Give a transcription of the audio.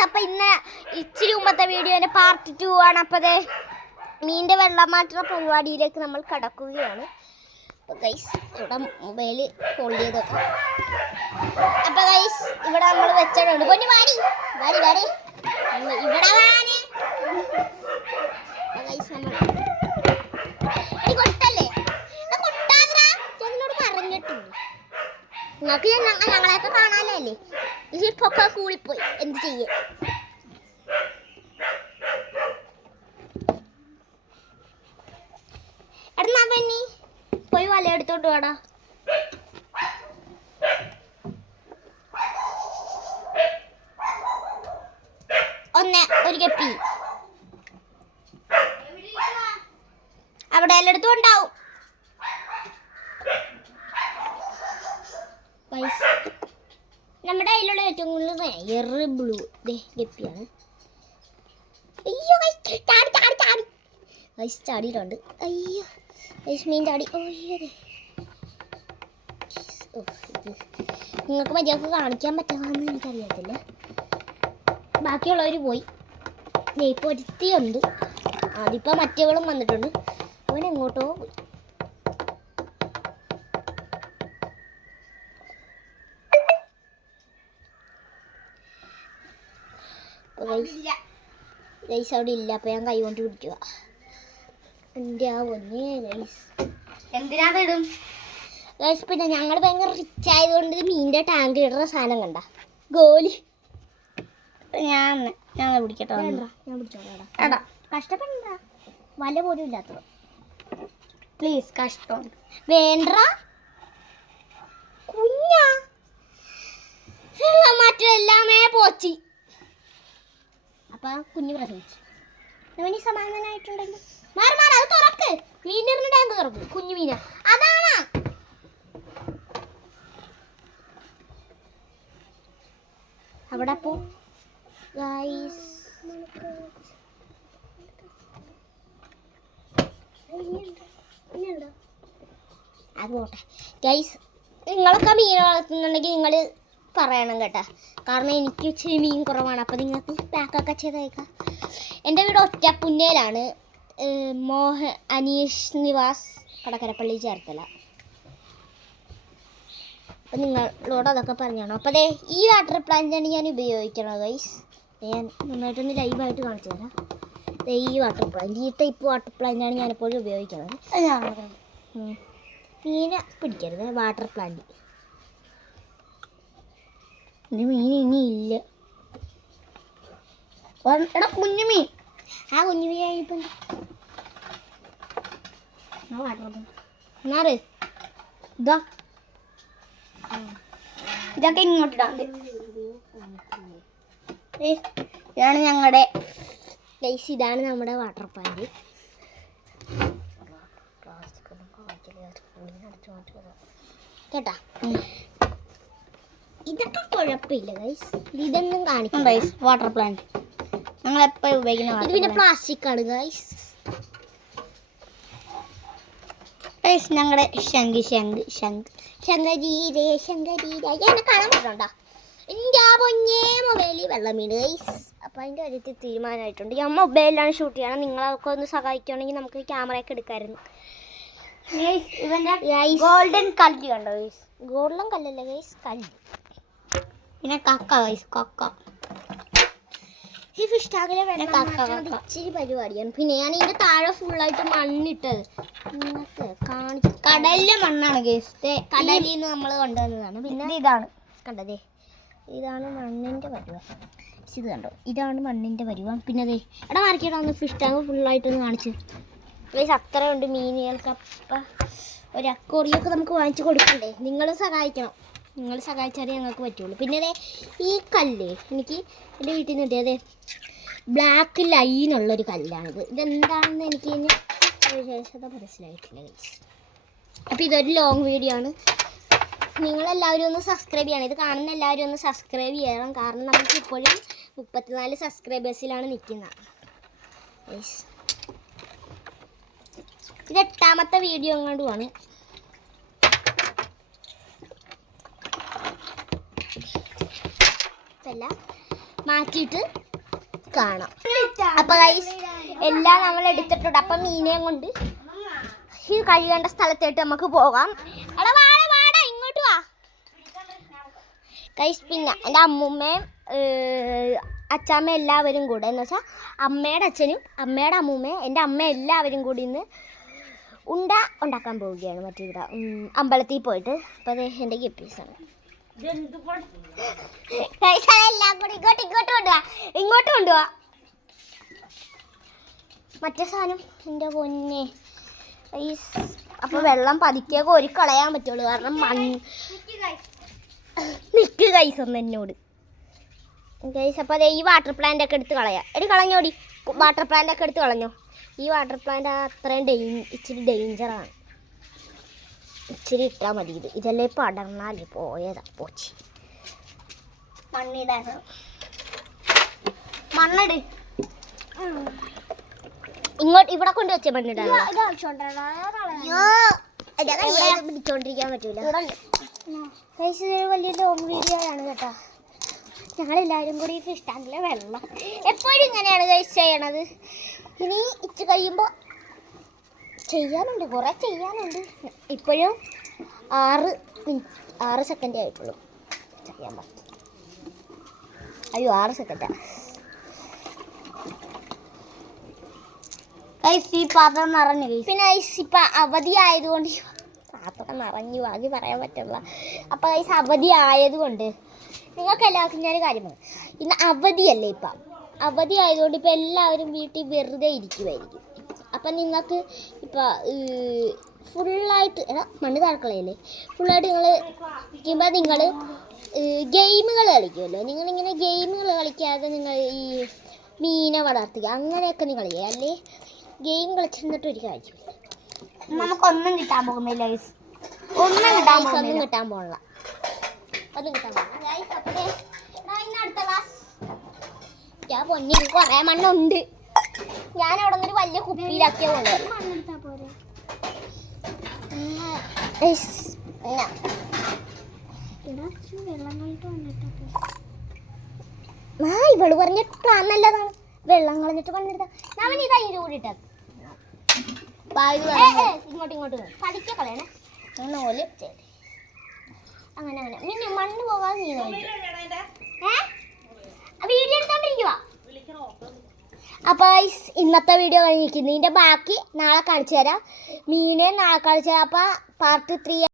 Guys, അപ്പം ഇന്ന് ഇച്ചിരി മുമ്പത്തെ വീഡിയോൻ്റെ പാർട്ട് 2 ആണ്. അപ്പോൾ അതെ മീനിൻ്റെ വെള്ളം മാറ്റുന്ന പരിപാടിയിലേക്ക് നമ്മൾ കടക്കുകയാണ്. അപ്പോൾ ഗൈസ് ഇവിടെ മൊബൈൽ ഹോൾഡ് ചെയ്ത് വെക്കാം. അപ്പോൾ ഗൈസ് ഇവിടെ നമ്മൾ വെച്ചിട്ടുണ്ട്. പൊന്നു വാടി വാടി വാടി ഇവിടെ വാടി. ഗൈസ് നമ്മൾ കൊട്ടല്ലേ കൊട്ടാതിരാ ഞങ്ങളോട് പറഞ്ഞിട്ടുണ്ട്. നിങ്ങൾക്ക് ഞങ്ങളെയൊക്കെ കാണാനല്ലേ. ഇതിപ്പൊക്കെ കൂടിപ്പോയി, എന്ത് ചെയ്യേ. എടാ പെണ്ണി പോയി വല എടുത്തോട്ട് വേടാ. ഒരു കപ്പി അവിടെ എല്ലായിടത്തും ഉണ്ടാവും. നമ്മുടെ കയ്യിലുള്ള ഏറ്റവും കൂടുതൽ റയർ ബ്ലൂ ഗപ്പിയാണ്. അയ്യോ ചാടി ചാടി ചാടി ഗൈസ് ചാടിയിട്ടുണ്ട്. അയ്യോ ഗൈസ് മീൻ ചാടി. അയ്യോ നിങ്ങൾക്ക് മര്യാദക്ക് കാണിക്കാൻ പറ്റാമെന്ന് എനിക്കറിയത്തില്ല. ബാക്കിയുള്ളവർ പോയി. ഇപ്പോൾ ഒരുത്തിയുണ്ട്. അതിപ്പോൾ മറ്റേവളും വന്നിട്ടുണ്ട്. അവൻ എങ്ങോട്ടോ പോയി. ഗൈസ് അവിടെ ഇല്ല. അപ്പോൾ ഞാൻ കൈ കൊണ്ട് പിടിക്കുക. എൻ്റെ ആ ഒന്നേ ഗൈസ് എന്തിനാതിടും ഗൈസ്. പിന്നെ ഞങ്ങൾ ഭയങ്കര റിച്ച് ആയതുകൊണ്ട് മീനിൻ്റെ ടാങ്ക് ഇടുന്ന സാധനം കണ്ട ഗോലി. ഞാൻ പിടിക്കട്ടോ. ഞാൻ പിടിച്ചോടാ. കഷ്ടപ്പെടണ്ട, വല പോലും ഇല്ലാത്തത്. പ്ലീസ് കഷ്ടം വേണ്ട. കുഞ്ഞാ മറ്റെല്ലാമേ പോച്ചി. അപ്പം കുഞ്ഞ് പ്രസവിച്ചു. അവന് സമാധാനമായിട്ടുണ്ടല്ലോ. മാറി മാറി അത് തുറക്ക്. മീനിരുന്ന് ടാങ്ക് തുറക്കും. കുഞ്ഞു മീന അതാണ്. അവിടെ പോ ഗൈസ്. അത് പോട്ടെ ഗൈസ്. നിങ്ങളൊക്കെ മീൻ വളർത്തുന്നുണ്ടെങ്കിൽ നിങ്ങൾ പറയണം കേട്ടോ. കാരണം എനിക്ക് ഇച്ചിരി മീൻ കുറവാണ്. അപ്പോൾ നിങ്ങൾക്ക് പാക്കൊക്കെ ചെയ്തേക്കാം. എൻ്റെ വീട് ഒറ്റപ്പുന്നയിലാണ്. അനീഷ് നിവാസ് കടക്കരപ്പള്ളി ചേർത്തല. അപ്പം നിങ്ങളോട് അതൊക്കെ പറഞ്ഞാണോ. അപ്പോൾ അതെ ഈ വാട്ടർ പ്ലാന്റാണ് ഞാൻ ഉപയോഗിക്കണത് ഗൈസ്. ഞാൻ നന്നായിട്ടൊന്ന് ലൈവായിട്ട് കാണിച്ചു തരാം. ഈ വാട്ടർ പ്ലാന്റ്, ഈ ടൈപ്പ് വാട്ടർ പ്ലാന്റാണ് ഞാനെപ്പോഴും ഉപയോഗിക്കുന്നത്. മീനെ പിടിക്കരുത്. വാട്ടർ പ്ലാന്റ് ഇനി മീൻ ഇനി ഇല്ല. എടാ കുഞ്ഞുമീൻ. ആ കുഞ്ഞുമീൻ ഇപ്പം എന്നാറ് ഇതാ ഇതൊക്കെ ഇങ്ങോട്ടിടാം. ഇതാണ് ഞങ്ങളുടെ ഗൈസ്. ഇതാണ് നമ്മുടെ വാട്ടർ പ്ലാന്റ്. കേട്ടാ ഇതൊക്കെ കുഴപ്പമില്ല ഗൈസ്. ഇതൊന്നും കാണിക്കും ഗൈസ്. വാട്ടർ പ്ലാന്റ് ഞങ്ങൾ എപ്പോഴും ഉപയോഗിക്കുന്ന. ഇത് പിന്നെ പ്ലാസ്റ്റിക് ആണ് ഗൈസ്. ഗൈസ് ഞങ്ങളുടെ ശങ്കരീരേ എന്നെ കാണാൻ പറ്റുന്നുണ്ടോ? എൻ്റെ ആ പൊന്നേ മൊബൈലിൽ വെള്ളം വീണ് ഗൈസ്. അപ്പോൾ അതിൻ്റെ കാര്യത്തിൽ തീരുമാനമായിട്ടുണ്ട്. ഞാൻ മൊബൈലിലാണ് ഷൂട്ട് ചെയ്യണം. നിങ്ങളൊക്കെ ഒന്ന് സഹായിക്കുകയാണെങ്കിൽ നമുക്ക് ക്യാമറയൊക്കെ എടുക്കാമായിരുന്നു. ഗോൾഡൻ കല്ല് കണ്ടോ ഗൈസ്? ഗോൾഡൻ കല്ലല്ല ഗൈസ്, കല്ല്. പിന്നെ കക്ക ഗൈസ്, കക്ക. ഈ ഫിഷ് ടാങ്കിലെ വെള്ളം ഇച്ചിരി പരിപാടിയാണ്. പിന്നെ ഞാൻ ഇതിൻ്റെ താഴെ ഫുള്ളായിട്ട് മണ്ണിട്ടത് നിങ്ങൾക്ക് കാണിച്ചു. കടലിലെ മണ്ണാണ് ഗൈസ്. കടലിൽ നിന്ന് നമ്മൾ കൊണ്ടുവന്നതാണ്. പിന്നെ ഇതാണ് കണ്ടതേ, ഇതാണ് മണ്ണിൻ്റെ പരുവം. ഇത് കണ്ടോ, ഇതാണ് മണ്ണിൻ്റെ പരുവം. പിന്നെ അതെ എടാ മാർക്കിയുടെ ഒന്ന് ഫിഷ് ടാങ്ക് ഫുള്ളായിട്ടൊന്ന് കാണിച്ച് ഗൈസ്. അത്രയുണ്ട് മീനുകൾക്ക്. അപ്പം ഒരു അക്വേറിയൊക്കെ നമുക്ക് വാങ്ങിച്ച് കൊടുക്കണ്ടേ? നിങ്ങൾ സഹായിക്കണം. നിങ്ങൾ സഹായിച്ചാലേ ഞങ്ങൾക്ക് പറ്റുള്ളൂ. പിന്നെ അതെ ഈ കല്ല് എനിക്ക് എൻ്റെ വീട്ടിൽ നിന്ന് കിട്ടിയത് ബ്ലാക്ക് ലൈനുള്ളൊരു കല്ലാണിത്. ഇതെന്താണെന്ന് എനിക്ക് വിശേഷത മനസ്സിലായിട്ടില്ല ഗൈസ്. അപ്പോൾ ഇതൊരു ലോങ് വീഡിയോ ആണ്. നിങ്ങളെല്ലാവരും ഒന്ന് സബ്സ്ക്രൈബ് ചെയ്യണം. ഇത് കാണുന്ന എല്ലാവരും ഒന്ന് സബ്സ്ക്രൈബ് ചെയ്യണം. കാരണം നമുക്ക് ഇപ്പോഴും 34 സബ്സ്ക്രൈബേഴ്സിലാണ് നിൽക്കുന്നത് ഗൈസ്. ഇത് 8ാമത്തെ വീഡിയോ കൊണ്ടുമാണ്. മാറ്റിയിട്ട് കാണാം. അപ്പൊ ഗൈസ് എല്ലാം നമ്മൾ എടുത്തിട്ടുണ്ട്. അപ്പൊ മീനെയും കൊണ്ട് ഈ കഴിയേണ്ട സ്ഥലത്തേട്ട് നമുക്ക് പോകാം. എടാ വാടാ ഇങ്ങോട്ട് വാ ഗൈസ്. പിന്നെ എൻ്റെ അമ്മൂമ്മയും അച്ചാമ്മ എല്ലാവരും കൂടെ എന്ന് വെച്ചാൽ അമ്മയുടെ അച്ഛനും അമ്മയുടെ അമ്മൂമ്മയും എൻ്റെ അമ്മ എല്ലാവരും കൂടി ഇന്ന് ഉണ്ടാക്കാൻ പോവുകയാണ്. മറ്റേ ഇവിടെ അമ്പലത്തിൽ പോയിട്ട്. അപ്പോൾ അത് എൻ്റെ ഗപ്പീസാണ്. എല്ലാം കൂടി ഇങ്ങോട്ട് കൊണ്ടുപോവാ. മറ്റേ സാധനം എൻ്റെ പൊന്നെ ഗൈസ്. അപ്പോൾ വെള്ളം പതുക്കെ കോരി കളയാൻ പറ്റുള്ളൂ. കാരണം നിൽക്ക് ഗൈസ് ഒന്ന് എന്നോട് ഗൈസ്. അപ്പോൾ അതെ ഈ വാട്ടർ പ്ലാന്റ് ഒക്കെ എടുത്ത് കളയാം. കളഞ്ഞോടി. വാട്ടർ പ്ലാന്റ് ഒക്കെ എടുത്ത് കളഞ്ഞോ. ഈ വാട്ടർ പ്ലാന്റ് അത്രയും ഇച്ചിരി ഡേഞ്ചറാണ്. ഇച്ചിരി ഇട്ടാൽ മതി. ഇതല്ലേ പടർന്നാൽ പോയതാ പോച്ചി. മണ്ണിട് ഇങ്ങോട്ട് ഇവിടെ കൊണ്ട് വെച്ച മണ്ണിടാൻ പിടിച്ചോണ്ടിരിക്കാൻ പറ്റൂല. വലിയ ലോങ് വീഡിയോ ആണ് കേട്ടോ. ഞങ്ങളെല്ലാവരും കൂടി ഫിഷ് ടാങ്കിലെ വെള്ളം എപ്പോഴും ഇങ്ങനെയാണ് ഗൈസ് ചെയ്യണത്. ഇനി ഇച്ച് കഴിയുമ്പോൾ ചെയ്യാനുണ്ട്, കുറേ ചെയ്യാനുണ്ട്. ഇപ്പോഴും 6 സെക്കൻഡേ ആയിട്ടുള്ളൂ ചെയ്യാൻ പറ്റും. അയ്യോ 6 സെക്കൻഡാ ഗൈസ്. ഈ പാത്രം നിറഞ്ഞു. പിന്നെ ഗൈസ് ഇപ്പം അവധി ആയതുകൊണ്ട് പാത്രം നിറഞ്ഞു ബാക്കി പറയാൻ പറ്റില്ല. അപ്പം ഗൈസ് അവധി ആയതുകൊണ്ട് നിങ്ങൾക്ക് എല്ലാവർക്കും ഞാൻ കാര്യം പറയാം. ഇന്ന് അവധിയല്ലേ. ഇപ്പം അവധി ആയതുകൊണ്ട് ഇപ്പം എല്ലാവരും വീട്ടിൽ വെറുതെ ഇരിക്കുമായിരിക്കും. അപ്പം നിങ്ങൾക്ക് ഇപ്പം ഫുള്ളായിട്ട് മണ്ണ് താഴക്കളയല്ലേ ഫുള്ളായിട്ട് നിങ്ങൾ ഇരിക്കുമ്പോൾ നിങ്ങൾ ഗെയിമുകൾ കളിക്കുമല്ലോ. നിങ്ങളിങ്ങനെ ഗെയിമുകൾ കളിക്കാതെ നിങ്ങൾ ഈ മീനെ വളർത്തുക അങ്ങനെയൊക്കെ നിങ്ങൾ ചെയ്യുക. അല്ലേ ഗെയിം കളിച്ചിരുന്നിട്ട് ഒരു കാര്യമില്ല. നമുക്കൊന്നും കിട്ടാൻ പോകുന്നില്ല. ഒന്നും കിട്ടാൻ പോകണില്ല. ഞാൻ പൊന്നി കുറേ മണ്ണുണ്ട്. ഞാൻ അവിടെ നിന്നൊരു വലിയ കുപ്പിയിലാക്കിയ പോലെ ഇവള് പറഞ്ഞ പ്ലാൻ നല്ലതാണ്. വെള്ളം കളഞ്ഞിട്ട് പണിയെടുത്ത ഞാൻ ഇത് അതിൻ്റെ കൂടി ഇട്ട ഇങ്ങോട്ട് പഠിക്ക കളയണേ. ഓല് അങ്ങനെ പിന്നെ മണ്ണ് പോകാൻ നീ വീഡിയോ എടുത്തോണ്ടിരിക്കുവാ. അപ്പോൾ ഇന്നത്തെ വീഡിയോ കഴിഞ്ഞിരിക്കുന്നു. ഇതിൻ്റെ ബാക്കി നാളെ കാണിച്ചു തരാം. മീനെ നാളെ കാണിച്ചു തരാം. അപ്പോൾ പാർട്ട് 3